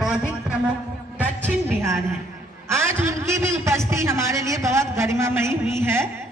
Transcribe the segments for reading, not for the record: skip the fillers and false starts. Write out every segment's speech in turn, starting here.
बौद्धिक प्रमुख दक्षिण बिहार हैं। आज उनकी भी उपस्थिति हमारे लिए बहुत गरिमामयी हुई है।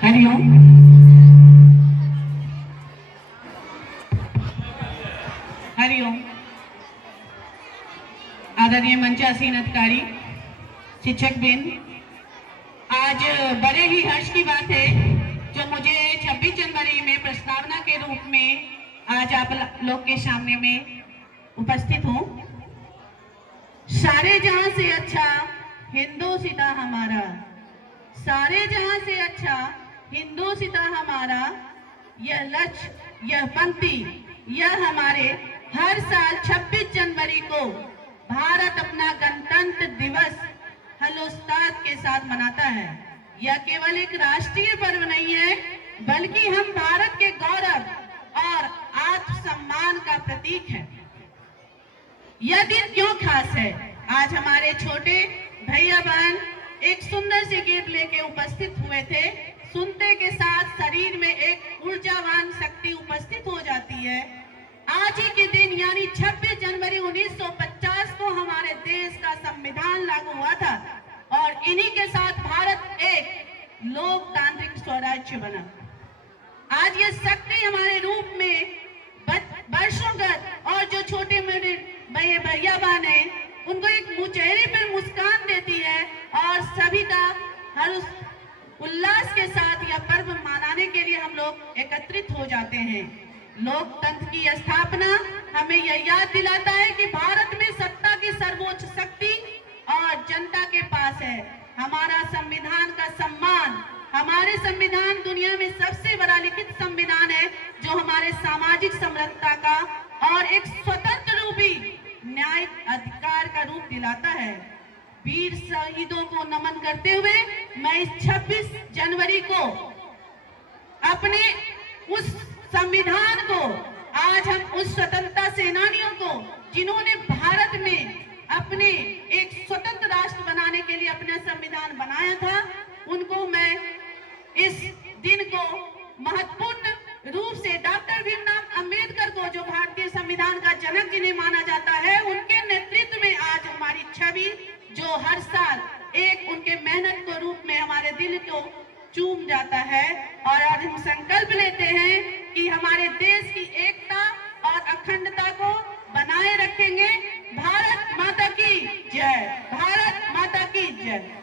हरिओम। हरिओम। आदरणीय मंचासीन अधिकारी, शिक्षक बिन, आज बड़े ही हर्ष की बात है जो मुझे 26 जनवरी में प्रस्तावना के रूप में आज आप लोग के सामने में उपस्थित हूँ। सारे जहां से अच्छा हिंदोसिता हमारा, सारे जहां से अच्छा हिंदोसिता हमारा, यह लक्ष्य, यह पंक्ति, यह हमारे हर साल 26 जनवरी को भारत अपना गणतंत्र दिवस हर्षोल्लास के साथ मनाता है। यह केवल एक राष्ट्रीय पर्व नहीं है, बल्कि हम भारत के गौरव और आत्मसम्मान का प्रतीक है। यह दिन क्यों खास है? आज हमारे छोटे भैया बहन एक सुंदर सी गीत लेके उपस्थित हुए थे। सुनते के साथ शरीर में एक ऊर्जावान शक्ति उपस्थित हो जाती है। आज ही के दिन यानी 26 जनवरी 1950 को हमारे देश का संविधान लागू हुआ था और इन्हीं के साथ भारत एक लोकतांत्रिक स्वराज्य बना। आज ये शक्ति हमारे रूप में वर्षोंगत, और जो छोटे मेरे भैया बहन है उनको एक चेहरे पर मुस्कान देती है और सभी का हर उल्लास के साथ यह पर्व मनाने के लिए हम लोग एकत्रित हो जाते हैं। लोकतंत्र की स्थापना हमें यह याद दिलाता है कि भारत में सत्ता की सर्वोच्च शक्ति और जनता के पास है। हमारा संविधान का सम्मान, हमारे संविधान दुनिया में सबसे बड़ा लिखित संविधान है जो हमारे सामाजिक समरसता का और एक स्वतंत्र रूपी न्यायिक अधिकार का रूप दिलाता है। वीर शहीदों को नमन करते हुए मैं इस 26 जनवरी को अपने उस संविधान को, आज हम उस स्वतंत्रता सेनानियों को जिन्होंने भारत में अपने एक स्वतंत्र राष्ट्र बनाने के लिए अपना संविधान बनाया था, उनको मैं इस दिन को महत्वपूर्ण रूप से डॉक्टर भीमराव अंबेडकर को, जो भारतीय संविधान का जनक जिन्हें माना जाता है, उनके नेतृत्व में आज हमारी छवि जो हर साल एक उनके मेहनत को रूप में हमारे दिल को चूम जाता है। और आज हम संकल्प लेते हैं कि हमारे देश की एकता और अखंडता को बनाए रखेंगे। भारत माता की जय, भारत माता की जय।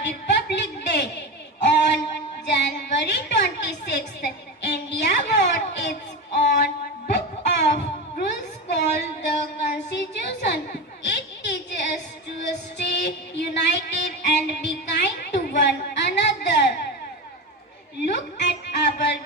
Republic Day on January 26th. India wrote its own book of rules called the Constitution. It teaches us to stay united and be kind to one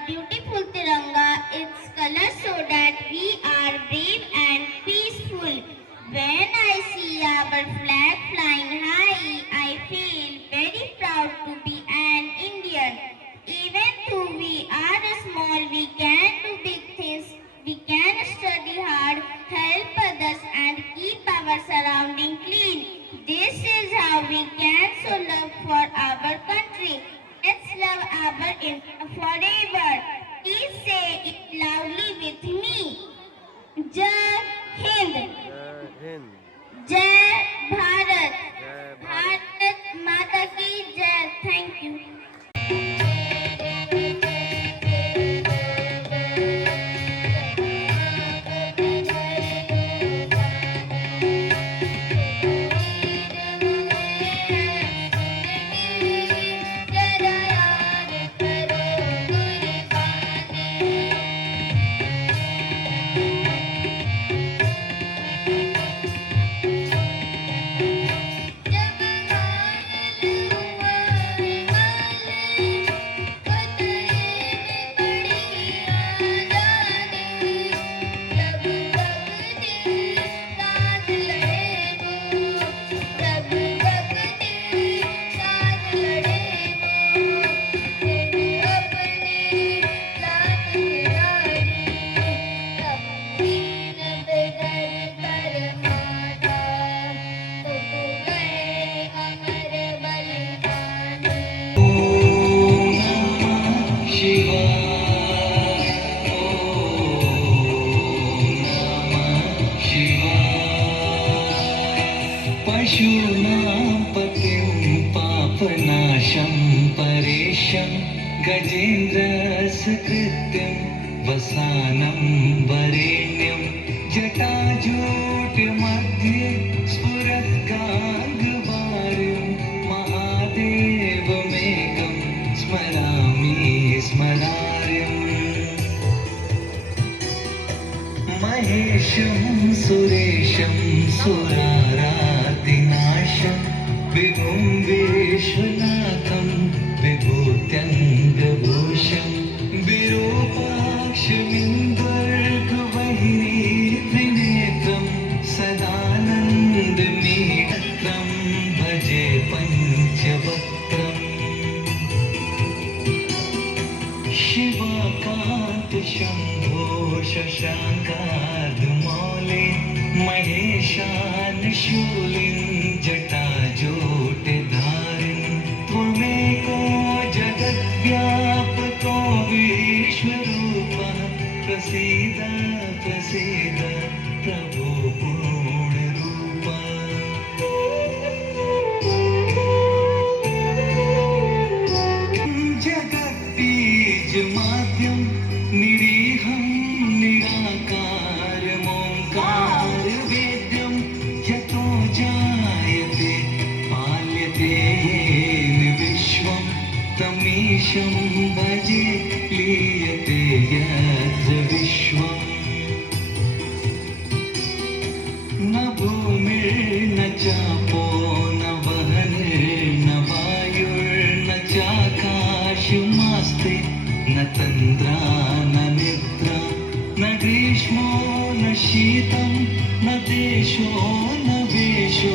beautiful Tiranga, its colors so that we are brave and peaceful. When I see our flag flying high, I feel very proud to be an Indian. Even though we are small, we can do big things. We can study hard, help others, and keep our surrounding clean. This is how we can show love for our country. Let's love our India forever. Please say it loudly with me. Jai Hind. Hind Jai Bharat. जय Bharat Bharat Mata ki Jai. Thank you. पशूनां पतिं पापनाशं परेशं गजेन्द्रसकृत्यं वसानं वरेण्यं जटाजूटमध्ये स्फुरद्गाङ्गवारिं महादेवमेकं स्मरामि स्मरार्यम् महेशं सुरेशं सुरारातिनाशं विभुं विश्वनाथं विभूत्यङ्गभूषं विरूपाक्षमिन्दर्कवहिनी त्रिनेत्रं सदानन्दमीत्रं भजे पञ्चवक्त्रम् शिवकान्त शम्भो शशाङ्कार्धमौले महेशान शूलिं जटाजूटधारिन् त्वमेको जगद्व्यापको विश्वरूपः प्रसीद प्रसीद प्रभो पूर्णरूपा जगद्बीजमाद्यं निरीहं निराकारमोङ्कारवेद्यं यतो जायते पाल्यते येन विश्वं तमीशं भजे लीयते यत्र विश्वम् न भूमिर्न चापो न वहनिर्न वायुर्न चाकाशमास्ति न तन्द्रा न निद्रा न ग्रीष्मो न शीतं न देशो न वेशो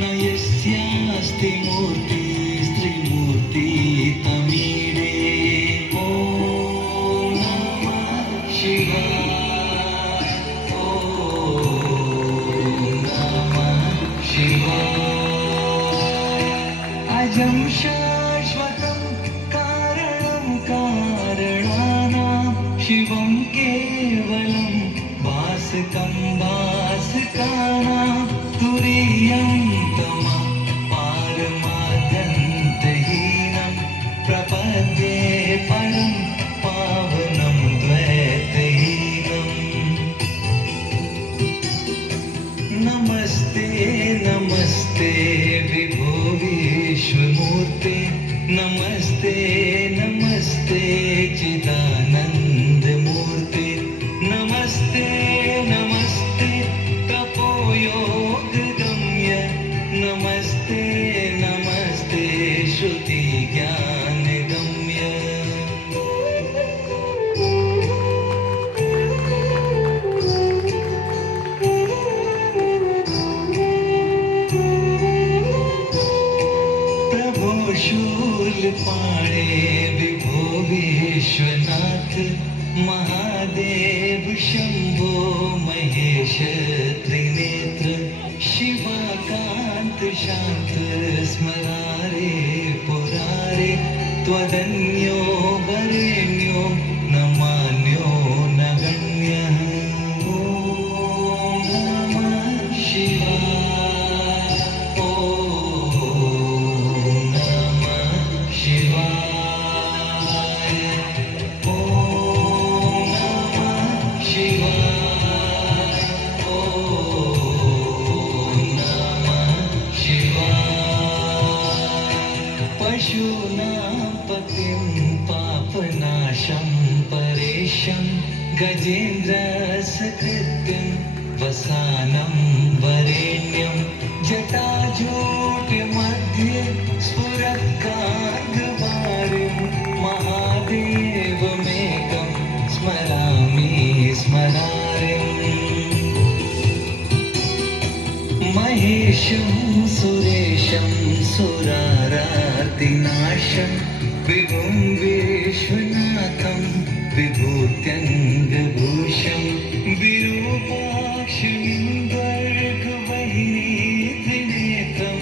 न यस्यास्ति मूर्तिस्त्रिमूर्ति तमीरे ॐ नमः शिवाय ॐ नमः शिवाय अजं शाश्वतं कारणं कारणानां शिवं केवलं भासकं भासकानां तुरीयं विश्वनाथ महादेव शंभो महेश त्रिनेत्र शिवाकांत शांत स्मरारे पुरारे त्वदन्यो वरेण्यो न मान्यो न गण्यः ॐ नमः शिवाय ॐ नमः शिवाय ॐ नमः शिवाय ॐ नमः शिवाय पशूनां पतिं पापनाशं परेशं गजेन्द्रसकृत्यं वसानं वरेण्यं जटाजूटमध्ये स्फुरत्कार्गवारिं महादेवमेकं स्मरामि स्मरारिम् महेशं सुरेशं सुरारार्तिनाशं विभुं विश्वनाथं विभूत्यङ्गभूषं विरूपाक्षमिन्दर्कवहिनी त्रिनेत्रं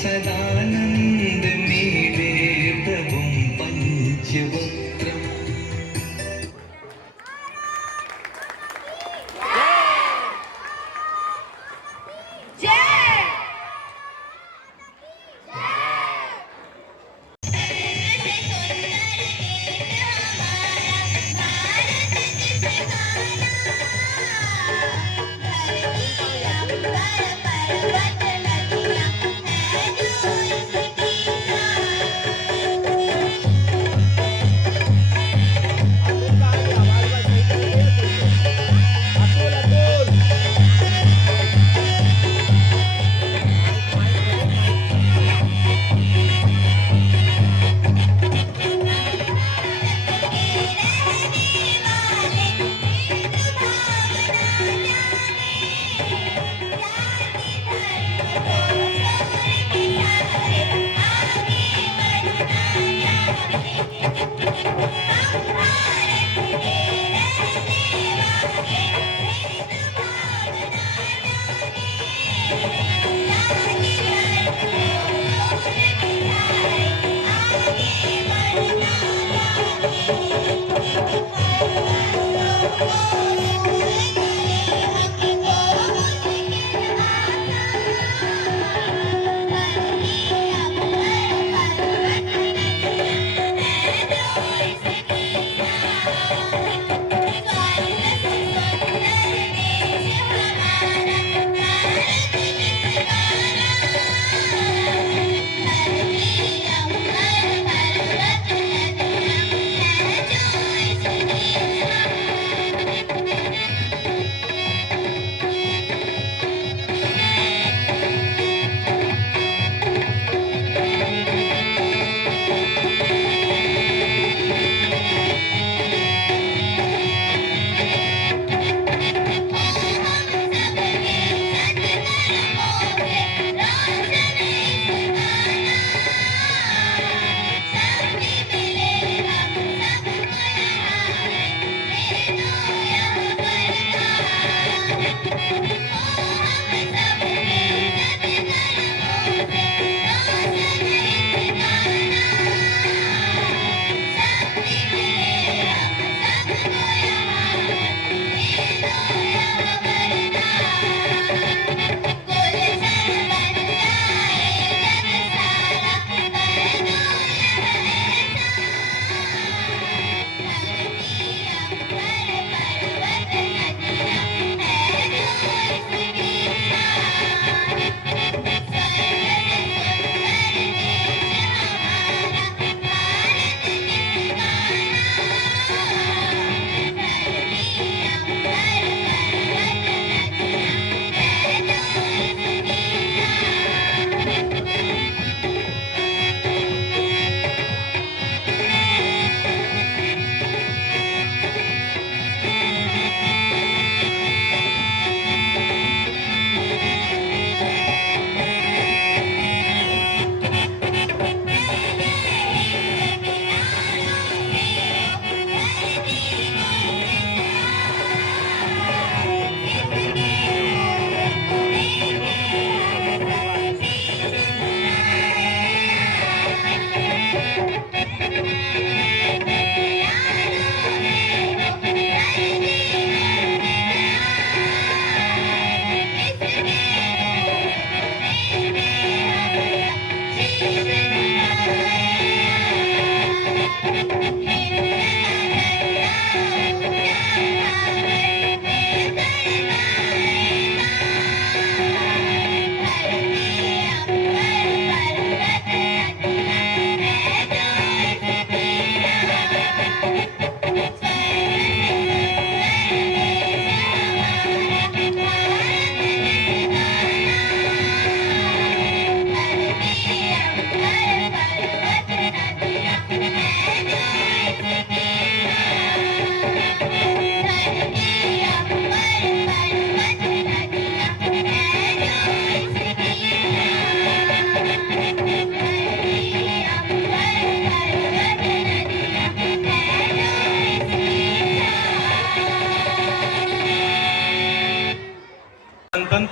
सदानन्दमीडे प्रभुं पञ्चवक्त्रम्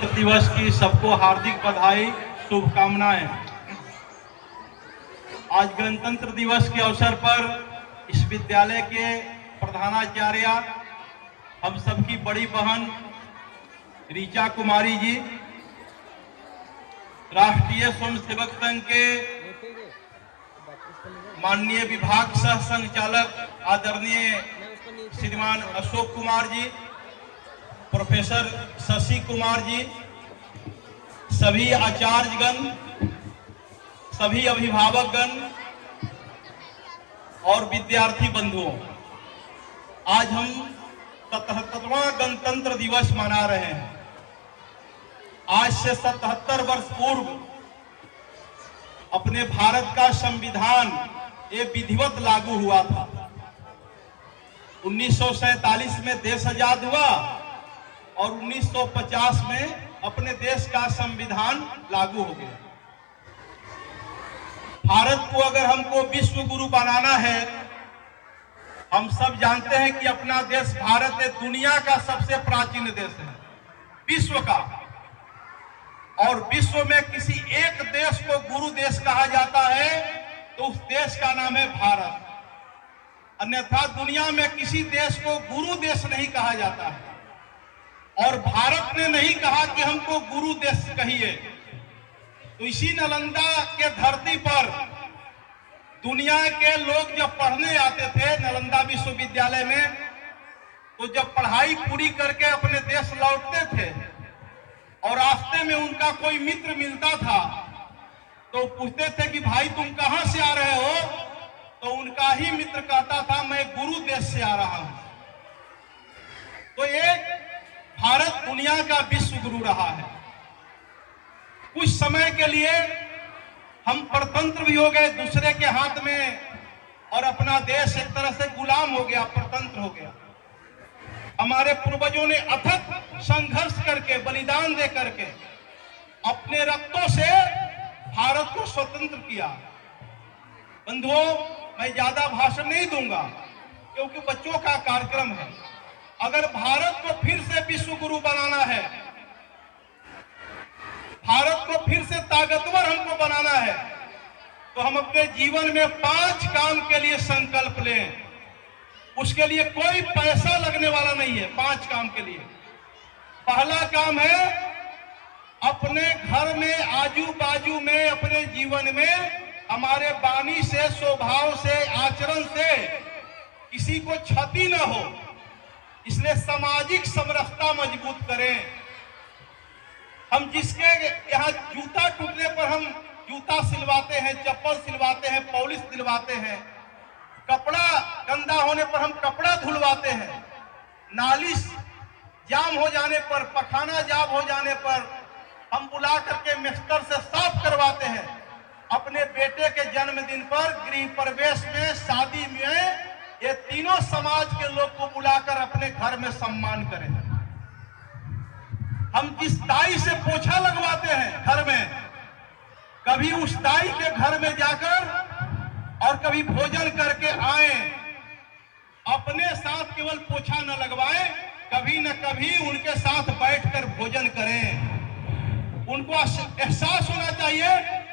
गणतंत्र दिवस की सबको हार्दिक बधाई, शुभकामनाएं। आज गणतंत्र दिवस के अवसर पर इस विद्यालय के प्रधानाचार्य, हम सबकी बड़ी बहन ऋचा कुमारी जी, राष्ट्रीय स्वयंसेवक संघ के माननीय विभाग सह संचालक आदरणीय श्रीमान अशोक कुमार जी, प्रोफेसर शशि कुमार जी, सभी आचार्यगण, सभी अभिभावकगण और विद्यार्थी बंधुओं, आज हम 77वां गणतंत्र दिवस मना रहे हैं। आज से 77 वर्ष पूर्व अपने भारत का संविधान ये विधिवत लागू हुआ था। 1947 में देश आजाद हुआ और 1950 में अपने देश का संविधान लागू हो गया। भारत को अगर हमको विश्व गुरु बनाना है, हम सब जानते हैं कि अपना देश भारत दुनिया का सबसे प्राचीन देश है, विश्व का। और विश्व में किसी एक देश को गुरु देश कहा जाता है तो उस देश का नाम है भारत। अन्यथा दुनिया में किसी देश को गुरु देश नहीं कहा जाता है। और भारत ने नहीं कहा कि हमको गुरु देश कहिए। तो इसी नालंदा के धरती पर दुनिया के लोग जब पढ़ने आते थे नालंदा विश्वविद्यालय में, तो जब पढ़ाई पूरी करके अपने देश लौटते थे और रास्ते में उनका कोई मित्र मिलता था तो पूछते थे कि भाई तुम कहां से आ रहे हो, तो उनका ही मित्र कहता था मैं गुरु देश से आ रहा हूं। तो एक भारत दुनिया का विश्व गुरु रहा है। कुछ समय के लिए हम परतंत्र भी हो गए दूसरे के हाथ में, और अपना देश एक तरह से गुलाम हो गया, परतंत्र हो गया। हमारे पूर्वजों ने अथक संघर्ष करके, बलिदान दे करके अपने रक्तों से भारत को स्वतंत्र किया। बंधुओं, मैं ज्यादा भाषण नहीं दूंगा क्योंकि बच्चों का कार्यक्रम है। अगर भारत को फिर से विश्व गुरु बनाना है, भारत को फिर से ताकतवर हमको बनाना है, तो हम अपने जीवन में 5 काम के लिए संकल्प लें। उसके लिए कोई पैसा लगने वाला नहीं है। 5 काम के लिए पहला काम है अपने घर में, आजू बाजू में, अपने जीवन में हमारे वाणी से, स्वभाव से, आचरण से किसी को क्षति न हो, इसलिए सामाजिक समरसता मजबूत करें। हम जिसके यहाँ जूता टूटने पर हम जूता सिलवाते हैं, चप्पल सिलवाते हैं, पॉलिश दिलवाते हैं, कपड़ा गंदा होने पर हम कपड़ा धुलवाते हैं, नाली जाम हो जाने पर, पखाना जाम हो जाने पर हम बुला करके मिस्टर से साफ करवाते हैं। अपने बेटे के जन्मदिन पर, गृह प्रवेश में, शादी में, ये तीनों समाज के लोग को बुलाकर अपने घर में सम्मान करें। हम जिस दाई से पोछा लगवाते हैं घर में, कभी उस दाई के घर में जाकर और कभी भोजन करके आए। अपने साथ केवल पोछा न लगवाएं, कभी न कभी उनके साथ बैठकर भोजन करें। उनको एहसास होना चाहिए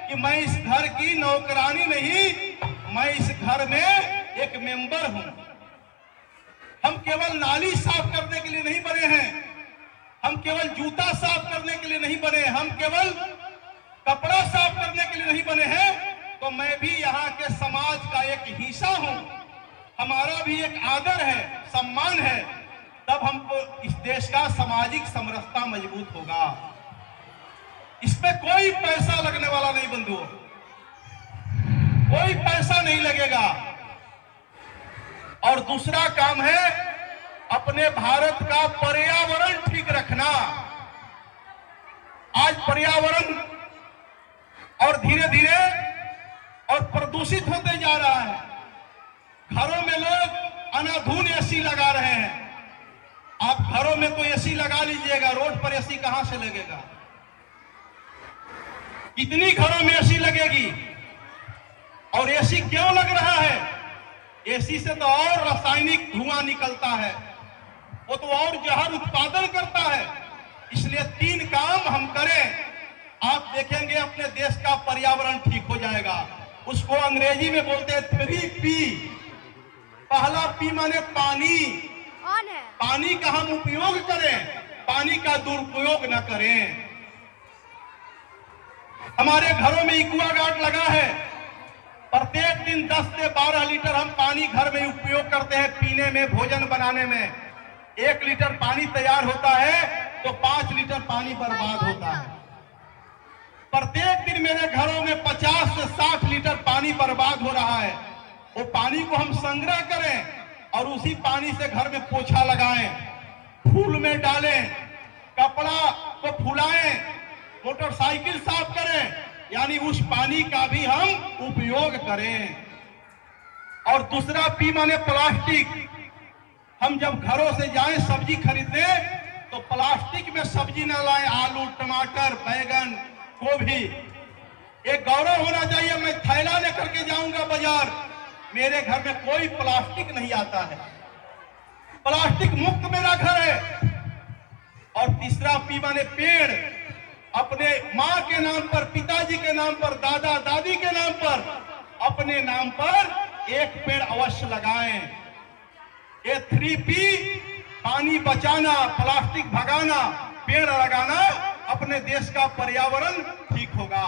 कि मैं इस घर की नौकरानी नहीं, मैं इस घर में एक मेंबर हूं। हम केवल नाली साफ करने के लिए नहीं बने हैं, हम केवल जूता साफ करने के लिए नहीं बने, हम केवल कपड़ा साफ करने के लिए नहीं बने हैं। तो मैं भी यहाँ के समाज का एक हिस्सा हूं, हमारा भी एक आदर है, सम्मान है। तब हमको इस देश का सामाजिक समरसता मजबूत होगा। इसमें कोई पैसा लगने वाला नहीं बंधुओं, कोई पैसा नहीं लगेगा। और दूसरा काम है अपने भारत का पर्यावरण ठीक रखना। आज पर्यावरण और धीरे धीरे और प्रदूषित होते जा रहा है। घरों में लोग अनाधून एसी लगा रहे हैं। आप घरों में कोई एसी लगा लीजिएगा, रोड पर एसी कहां से लगेगा? कितनी घरों में एसी लगेगी? और एसी क्यों लग रहा है? एसी से तो और रासायनिक धुआं निकलता है, वो तो और जहर उत्पादन करता है। इसलिए 3 काम हम करें, आप देखेंगे अपने देश का पर्यावरण ठीक हो जाएगा। उसको अंग्रेजी में बोलते हैं 3P। पहला P माने पानी। पानी का हम उपयोग करें, पानी का दुरुपयोग न करें। हमारे घरों में एक्वागार्ड लगा है, प्रत्येक दिन 10 से 12 लीटर हम पानी घर में उपयोग करते हैं, पीने में, भोजन बनाने में। 1 लीटर पानी तैयार होता है तो 5 लीटर पानी बर्बाद होता है। प्रत्येक दिन मेरे घरों में 50 से 60 लीटर पानी बर्बाद हो रहा है। वो पानी को हम संग्रह करें और उसी पानी से घर में पोछा लगाएं, फूल में डालें, कपड़ा को फुलाएं, मोटरसाइकिल साफ करें, यानी उस पानी का भी हम उपयोग करें। और दूसरा P माने प्लास्टिक। हम जब घरों से जाएं सब्जी खरीदने तो प्लास्टिक में सब्जी न लाएं, आलू, टमाटर, बैंगन, गोभी। एक गौरव होना चाहिए, मैं थैला लेकर के जाऊंगा बाजार, मेरे घर में कोई प्लास्टिक नहीं आता है, प्लास्टिक मुक्त मेरा घर है। और तीसरा P माने पेड़। अपने माँ के नाम पर, पिताजी के नाम पर, दादा दादी के नाम पर, अपने नाम पर एक पेड़ अवश्य लगाएं। ये 3P, पानी बचाना, प्लास्टिक भगाना, पेड़ लगाना, अपने देश का पर्यावरण ठीक होगा।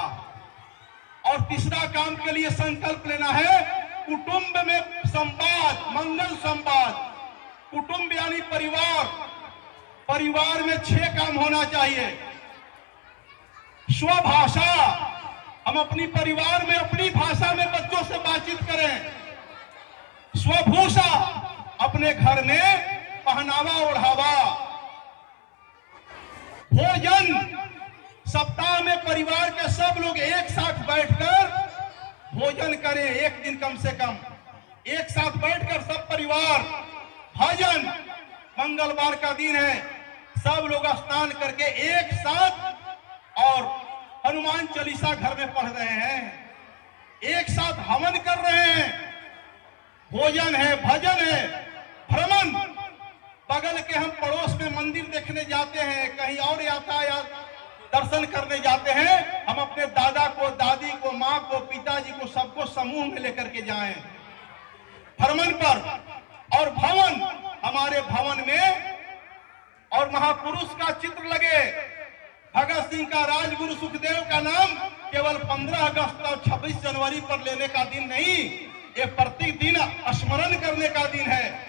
और तीसरा काम के लिए संकल्प लेना है, कुटुंब में संवाद, मंगल संवाद। कुटुंब यानी परिवार। परिवार में 6 काम होना चाहिए। स्वभाषा, हम अपनी परिवार में अपनी भाषा में बच्चों से बातचीत करें। स्वभूषा, अपने घर में पहनावा ओढ़ावा। भोजन, सप्ताह में परिवार के सब लोग एक साथ बैठकर भोजन करें, एक दिन कम से कम एक साथ बैठकर सब परिवार। भजन, मंगलवार का दिन है, सब लोग स्नान करके एक साथ और हनुमान चालीसा घर में पढ़ रहे हैं, एक साथ हवन कर रहे हैं। भोजन है, भजन है, भ्रमण, बगल के हम पड़ोस में मंदिर देखने जाते हैं, कहीं और यातायात दर्शन करने जाते हैं, हम अपने दादा को, दादी को, माँ को, पिताजी को, सबको समूह में लेकर के जाएं भ्रमण पर। और भवन, हमारे भवन में और महापुरुष का चित्र लगे। भगत सिंह का, राजगुरु सुखदेव का नाम केवल 15 अगस्त और 26 जनवरी पर लेने का दिन नहीं, ये प्रत्येक दिन स्मरण करने का दिन है।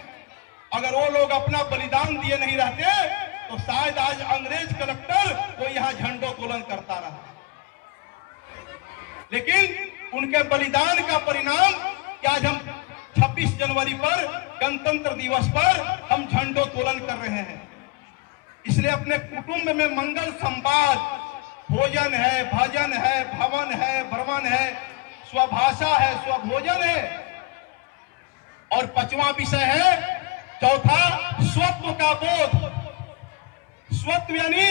अगर वो लोग अपना बलिदान दिए नहीं रहते तो शायद आज अंग्रेज कलेक्टर वो यहाँ झंडोत्तोलन करता रहा। लेकिन उनके बलिदान का परिणाम कि आज हम 26 जनवरी पर, गणतंत्र दिवस पर हम झंडोत्तोलन कर रहे हैं। इसलिए अपने कुटुंब में मंगल संवाद, भोजन है, भजन है, भवन है, भ्रमण है, स्वभाषा है, स्वभोजन है। और 5वां विषय है, चौथा, स्वत्व का बोध। स्वत्व यानी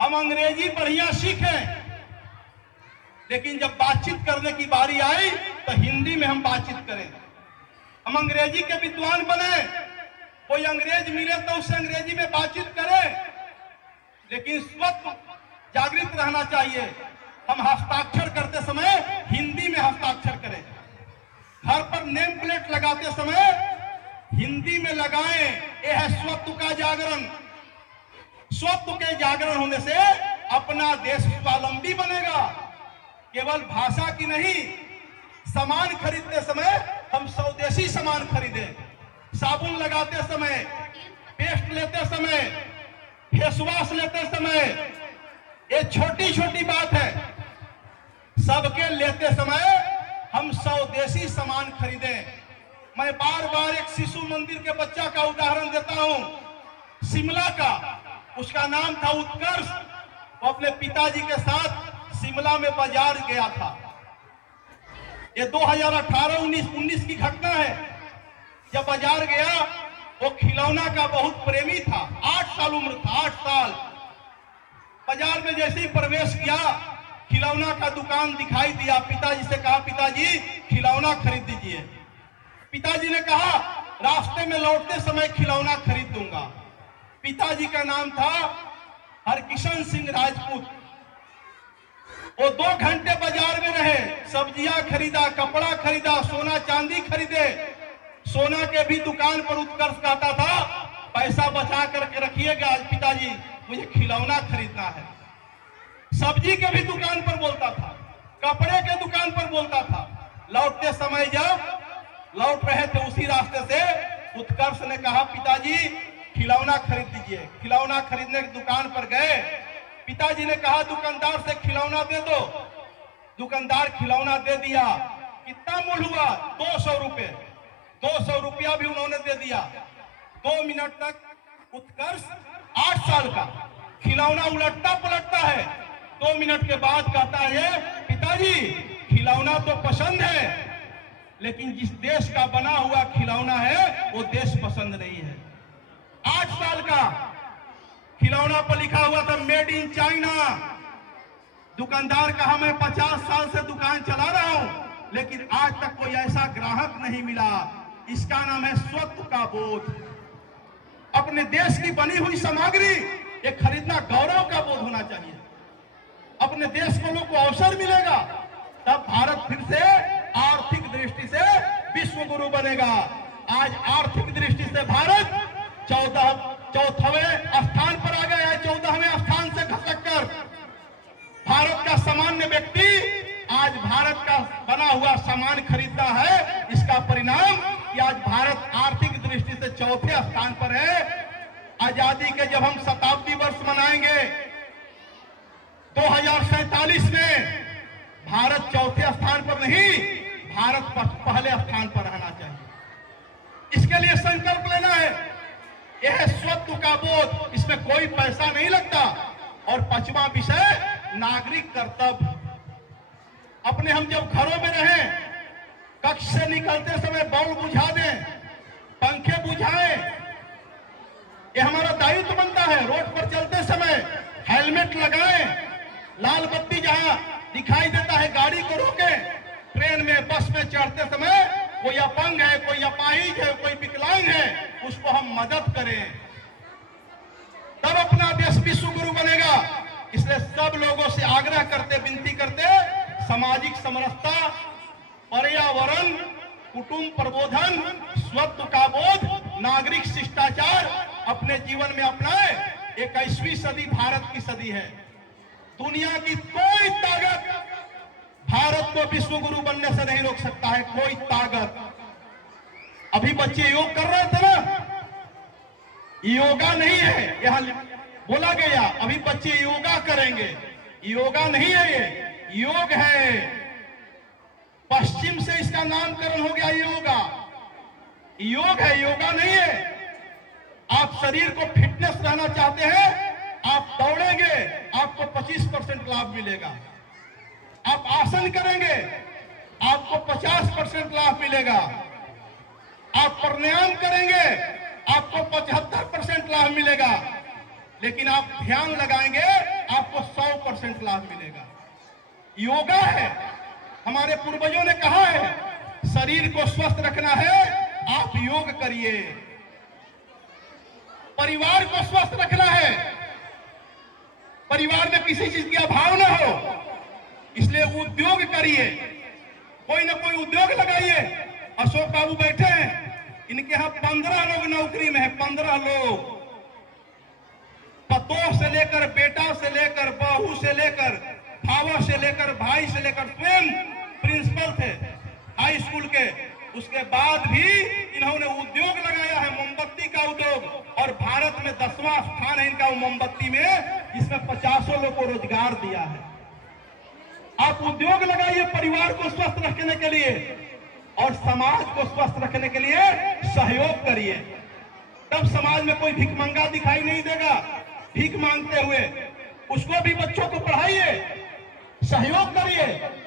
हम अंग्रेजी बढ़िया सीखें, लेकिन जब बातचीत करने की बारी आई तो हिंदी में हम बातचीत करें। हम अंग्रेजी के विद्वान बने, कोई अंग्रेज मिले तो उससे अंग्रेजी में बातचीत करें, लेकिन स्वत्व जागृत रहना चाहिए। हम हस्ताक्षर करते समय हिंदी में हस्ताक्षर करें। घर पर नेम प्लेट लगाते समय हिंदी में लगाएं। यह है स्वत्व का जागरण। स्वत्व के जागरण होने से अपना देश स्वावलंबी बनेगा। केवल भाषा की नहीं, सामान खरीदते समय हम स्वदेशी सामान खरीदें। साबुन लगाते समय, पेस्ट लेते समय, फेस वॉश लेते समय, ये छोटी छोटी बात है। सबके लेते समय हम स्वदेशी सामान खरीदें। मैं बार बार एक शिशु मंदिर के बच्चा का उदाहरण देता हूं, शिमला का। उसका नाम था उत्कर्ष। वो अपने पिताजी के साथ शिमला में बाजार गया था। ये 2018-19 की घटना है। जब बाजार गया, वो खिलौना का बहुत प्रेमी था। 8 साल उम्र था, 8 साल। बाजार में जैसे ही प्रवेश किया, खिलौना का दुकान दिखाई दिया। पिताजी से कहा, पिताजी खिलौना खरीद दीजिए। पिताजी ने कहा, रास्ते में लौटते समय खिलौना खरीद दूंगा। पिताजी का नाम था हरकिशन सिंह राजपूत, वो 2 घंटे बाजार में रहे, सब्जियां खरीदा, कपड़ा खरीदा, सोना चांदी खरीदे। सोना के भी दुकान पर उत्कर्ष कहता था पैसा बचा करके रखिएगा, पिताजी मुझे खिलौना खरीदना है। सब्जी के भी दुकान पर बोलता था, कपड़े के दुकान पर बोलता था। लौटते समय जब लौट रहे थे उसी रास्ते से, उत्कर्ष ने कहा पिताजी खिलौना खरीद दीजिए। खिलौना खरीदने की दुकान पर गए, पिताजी ने कहा दुकानदार से खिलौना दे दो। दुकानदार खिलौना दे दिया। कितना मूल्य हुआ? 200 रुपए। 200 रुपया भी उन्होंने दे दिया। 2 मिनट तक उत्कर्ष 8 साल का खिलौना उलटता पलटता है। 2 मिनट के बाद कहता है पिताजी खिलौना तो पसंद है, लेकिन जिस देश का बना हुआ खिलौना है वो देश पसंद नहीं है। 8 साल का खिलौना पर लिखा हुआ था मेड इन चाइना। दुकानदार कहा मैं 50 साल से दुकान चला रहा हूं, लेकिन आज तक कोई ऐसा ग्राहक नहीं मिला। इसका नाम है स्वत्व का बोध। अपने देश की बनी हुई सामग्री ये खरीदना गौरव का बोध होना चाहिए। अपने देश को लोग को अवसर मिलेगा, तब भारत फिर से आर्थिक दृष्टि से विश्व गुरु बनेगा। आज आर्थिक दृष्टि से भारत 14वें स्थान पर आ गया है। 14वें स्थान से खसक कर भारत का सामान्य व्यक्ति आज भारत का बना हुआ सामान खरीदता है। इसका परिणाम कि आज भारत आर्थिक दृष्टि से 4थे स्थान पर है। आजादी के जब हम शताब्दी वर्ष मनाएंगे 2047 में, भारत 4थे स्थान पर नहीं, भारत पहले स्थान पर रहना चाहिए। इसके लिए संकल्प लेना है। यह है स्वत्व का बोध, इसमें कोई पैसा नहीं लगता। और 5वां विषय नागरिक कर्तव्य। अपने हम जब घरों में रहें, कक्ष से निकलते समय बल्ब बुझा दें, पंखे बुझाएं, ये हमारा दायित्व बनता है। रोड पर चलते समय हेलमेट लगाएं, लाल बत्ती जहां दिखाई देता है गाड़ी को रोकें। ट्रेन में बस में चढ़ते समय कोई अपंग है, कोई अपाहिज है, कोई विकलांग है, उसको हम मदद करें, तब अपना देश विश्व गुरु बनेगा। इसलिए सब लोगों से आग्रह करते, विनती करते, सामाजिक समरसता, पर्यावरण, कुटुंब प्रबोधन, स्वत्व का बोध, नागरिक शिष्टाचार अपने जीवन में अपनाए। 21वीं सदी भारत की सदी है। दुनिया की कोई ताकत भारत को विश्व गुरु बनने से नहीं रोक सकता है, कोई ताकत। अभी बच्चे योग कर रहे थे ना, योगा नहीं है, यहां बोला गया अभी बच्चे योगा करेंगे। योगा नहीं है, ये योग है। पश्चिम से इसका नामकरण हो गया योगा। योग है, योगा नहीं है। आप शरीर को फिटनेस रहना चाहते हैं, आप दौड़ेंगे, आपको 25% लाभ मिलेगा। आप आसन करेंगे, आपको 50% लाभ मिलेगा। आप प्राणायाम करेंगे, आपको 75% लाभ मिलेगा। लेकिन आप ध्यान लगाएंगे, आपको 100% लाभ मिलेगा। योगा है। हमारे पूर्वजों ने कहा है शरीर को स्वस्थ रखना है, आप योग करिए। परिवार को स्वस्थ रखना है, परिवार में किसी चीज की अभाव न हो, इसलिए उद्योग करिए। कोई ना कोई उद्योग लगाइए। अशोक बाबू बैठे हैं, इनके यहां 15 लोग नौकरी में है। 15 लोग, पतों से लेकर, बेटा से लेकर, बहू से लेकर, भावा से लेकर, भाई से लेकर, स्वयं प्रिंसिपल थे हाई स्कूल के। उसके बाद भी इन्होंने उद्योग लगाया है, मोमबत्ती का उद्योग। और भारत में 10वां स्थान है इनका मोमबत्ती में, जिसमें 50 लोगों को रोजगार दिया है। आप उद्योग लगाइए परिवार को स्वस्थ रखने के लिए, और समाज को स्वस्थ रखने के लिए सहयोग करिए। तब समाज में कोई भिखमंगा दिखाई नहीं देगा भीख मांगते हुए। उसको भी बच्चों को पढ़ाइए, सहयोग करिए।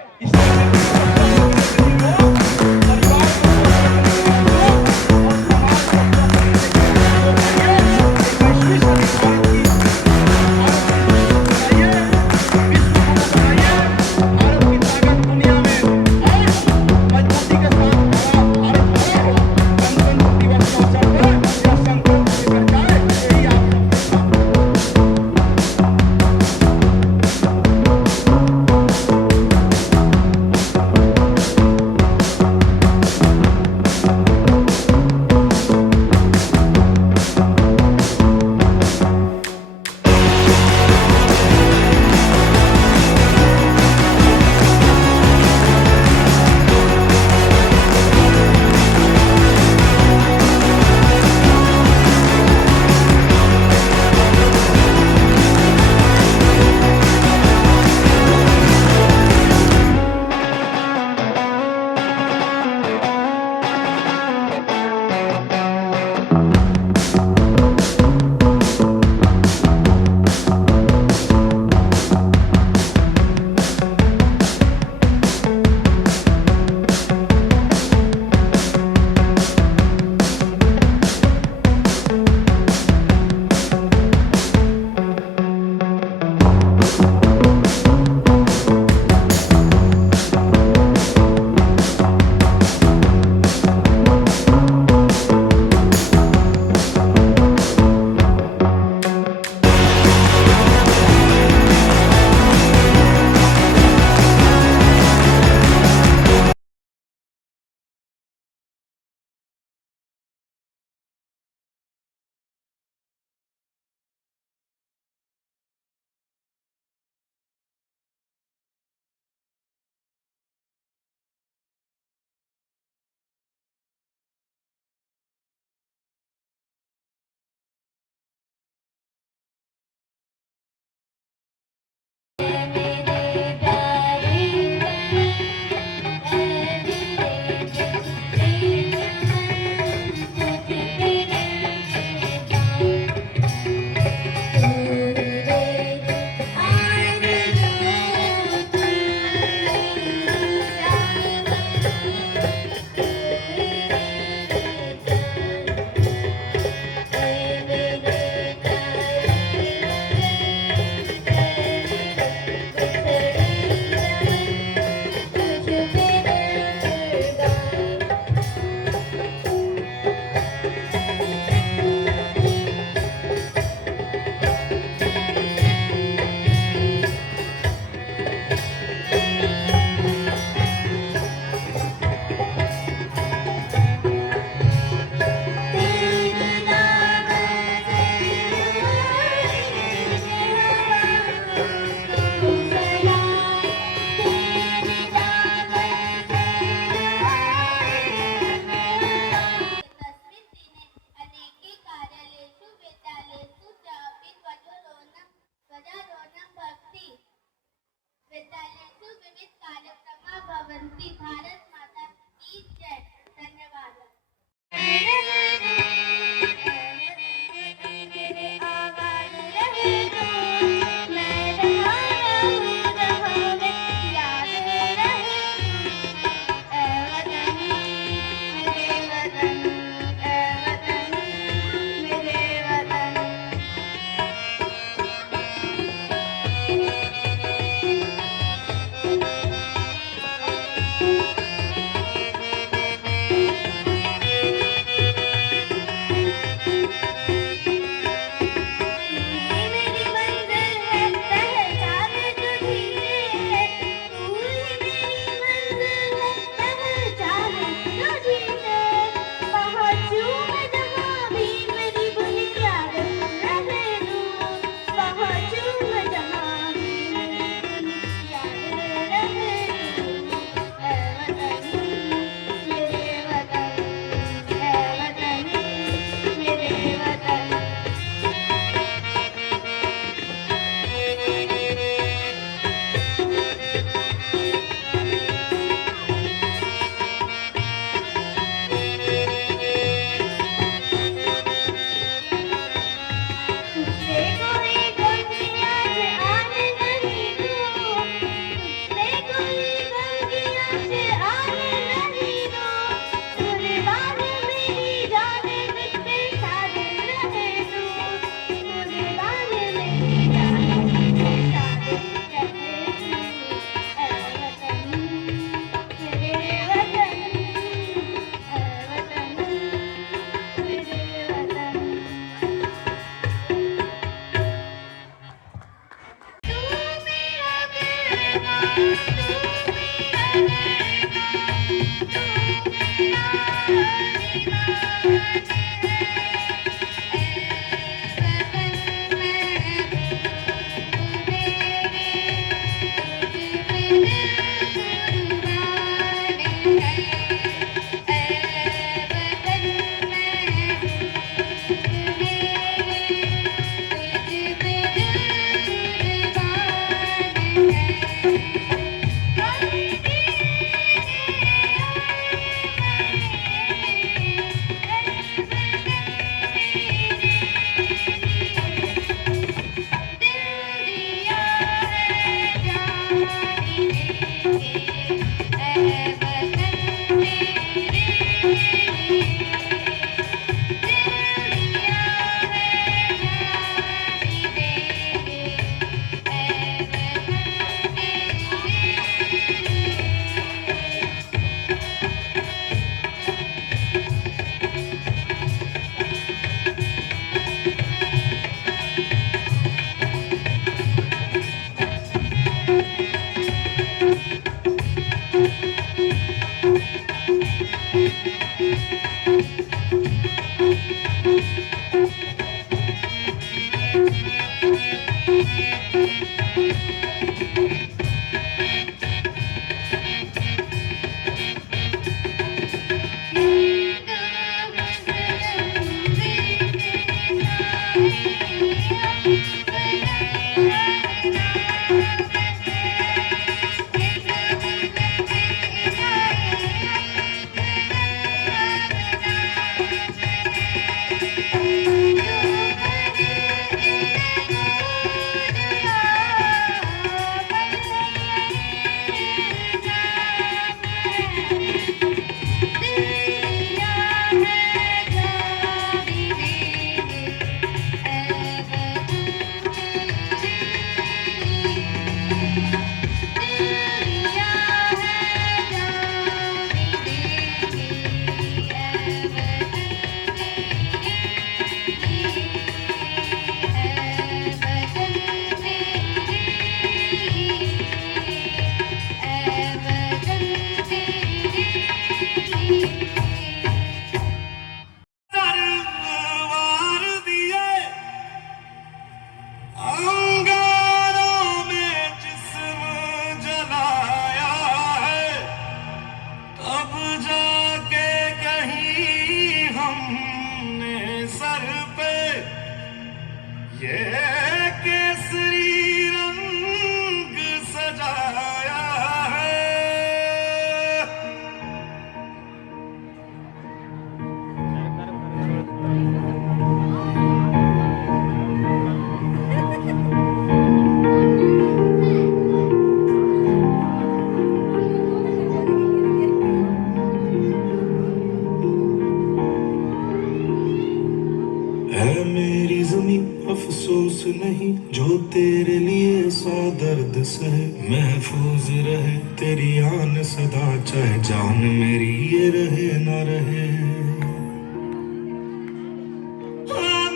अफसोस नहीं जो तेरे लिए सौ दर्द सहे, महफूज रहे तेरी आन सदा, चाहे जान मेरी ये रहे ना रहे।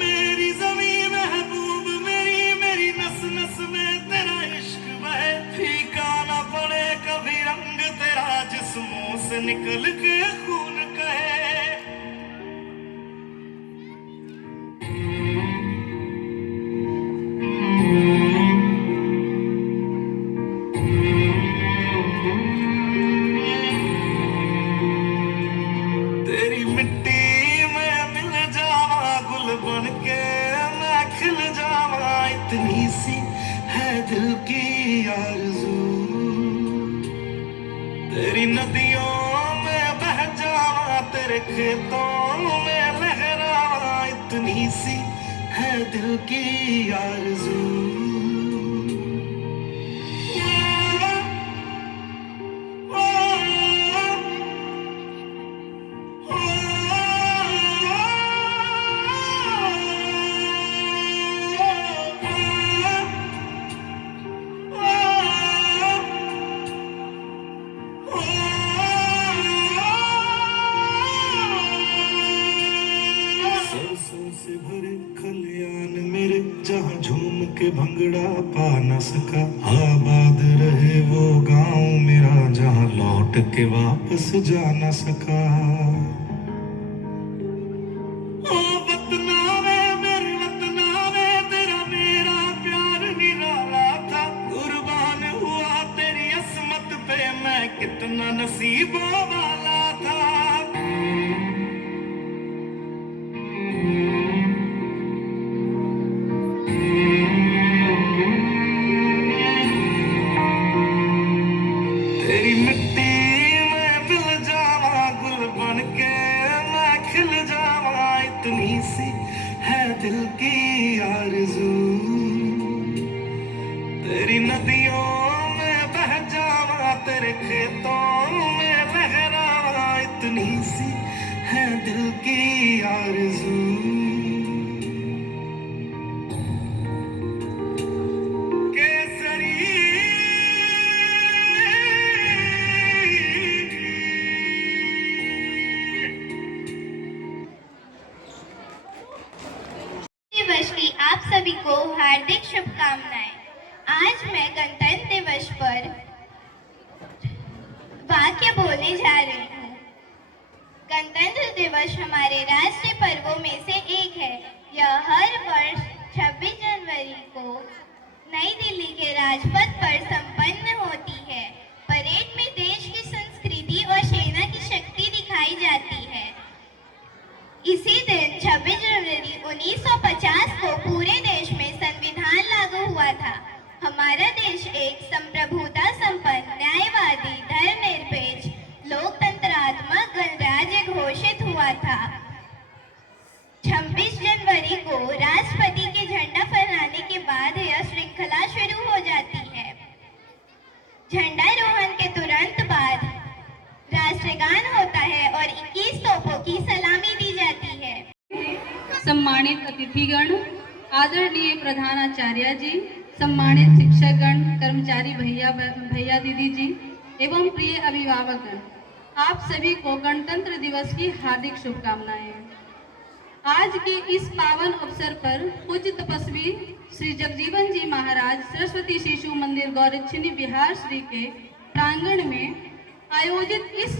मेरी ज़मीं महबूब मेरी, मेरी नस नस में तेरा इश्क बहे, फीका ना पड़े कभी रंग तेरा जिस्मों से निकल के खून कहे। इतनी सी है दिल की आरज़ू, तेरी नदियों में बह जावा, तेरे खेतों में लहरावा, इतनी सी है दिल की आरज़ू। सरसों से भरे खलियान मेरे, जहाँ झूम के भंगड़ा पा न सका। आबाद रहे वो गांव मेरा, जहाँ लौट के वापस जा न सका। ओ वतना वे मेरे वतना वे, तेरा मेरा प्यार निराला था। कुर्बान हुआ तेरी असमत पे मैं, कितना नसीबों वाला था। तेरी मिट्टी में मिल जावा, गुल बन के मैं खिल जावा। इतनी सी है दिल की आरज़ू, तेरी नदियों में बह जावा, तेरे खेतों में लहरावा। इतनी सी है दिल की आरज़ू। दिवस की आप सभी को हार्दिक शुभकामनाएं। आज मैं गणतंत्र दिवस पर वाक्य बोलने जा रही हूँ। गणतंत्र दिवस हमारे राष्ट्रीय पर्वों में से एक है। यह हर वर्ष 26 जनवरी को नई दिल्ली के राजपथ पर संपन्न होती है। परेड में देश की संस्कृति और सेना की शक्ति दिखाई जाती है। इसी दिन 26 जनवरी 1950 को पूरे देश में संविधान लागू हुआ था। हमारा देश एक संप्रभुता संपन्न, न्यायवादी, धर्मनिरपेक्ष, लोकतंत्रात्मक गणराज्य घोषित हुआ था। 26 जनवरी को राष्ट्रपति के झंडा फहराने के बाद यह श्रृंखला शुरू हो जाती है। झंडारोहण के तुरंत बाद राष्ट्रगान होता है और 21 तोपों की सलामी दी जाती है। सम्मानित अतिथिगण, आदरणीय प्रधानाचार्य जी, सम्मानित शिक्षकगण, कर्मचारी भैया दीदी जी एवं प्रिय अभिभावकगण, आप सभी को गणतंत्र दिवस की हार्दिक शुभकामनाएं। आज के इस पावन अवसर पर पूज्य तपस्वी श्री जगजीवन जी महाराज सरस्वती शिशु मंदिर गौरक्षिणी बिहार श्री के प्रांगण में आयोजित इस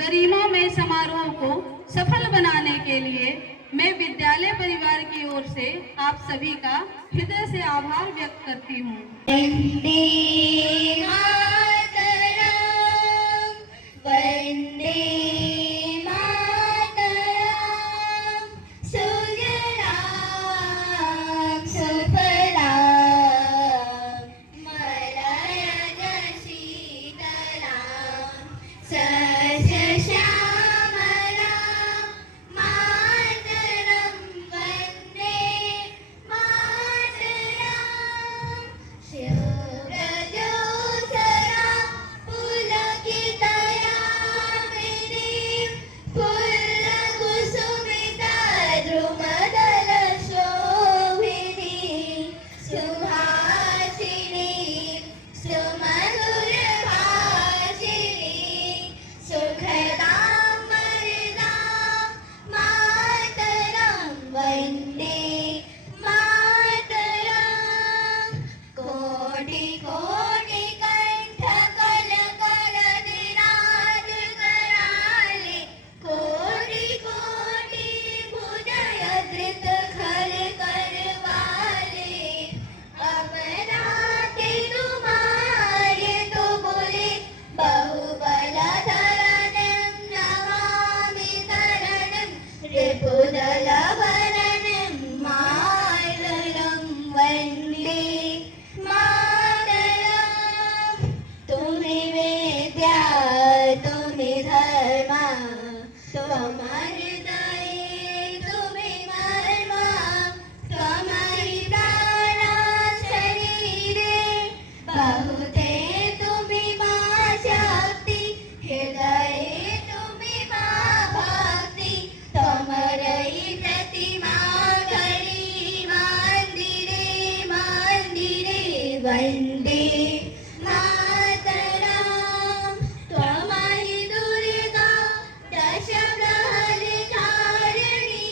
गरिमामय समारोह को सफल बनाने के लिए मैं विद्यालय परिवार की ओर से आप सभी का हृदय से आभार व्यक्त करती हूँ। वंदे मातरम, वंदे मातरम, सुजलां सुफलां मलयज शीतलां सस्य श्यामलां मातरं वन्दे मातरं। शिवरजोत्सरां पुलकितयामिनीं फुल्लकुसुमितद्रुमदलशोभिनीं सुहासिनीं सुमधुरभाषिणीं सुखदां वरदां मातरं वन्दे मातरम्। कोटि कोटि कंठ कलकलनिनाद कराले, कोटि कोटि भुजय धृत खर करवाले। अमरावती तुम्हारे तो बोले, बहुबलधरणं नमामि तरणं, रिपुदलभरणं मातरं वन्दे मातरम्। तुम्हें विद्या तुम्हें धर्म, त्वमहृदये तुम्हें मर्म, त्वमहि प्राणा शरीरे, बहुते तुम्हें मां शक्ति, हृदये तुम्हें मां भक्ति। त्वमरहि प्रतिमा घड़ी मंदिरे मंदिरे वन्दे मातरम्। त्वमहि दुर्गा दश प्रहरधारिणी,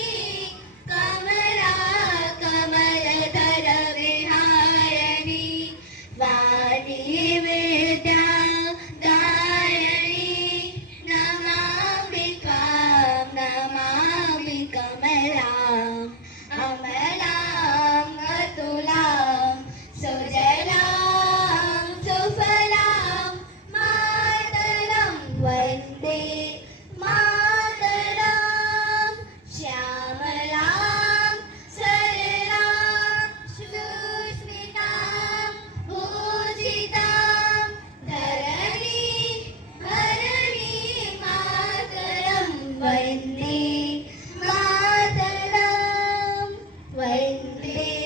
बर्थडे